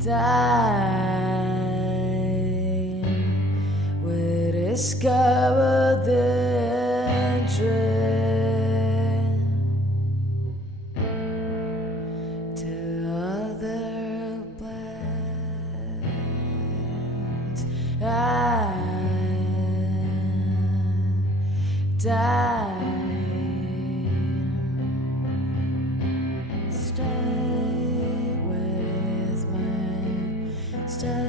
time we discover the entrance to other planets. Stay with me. Stay.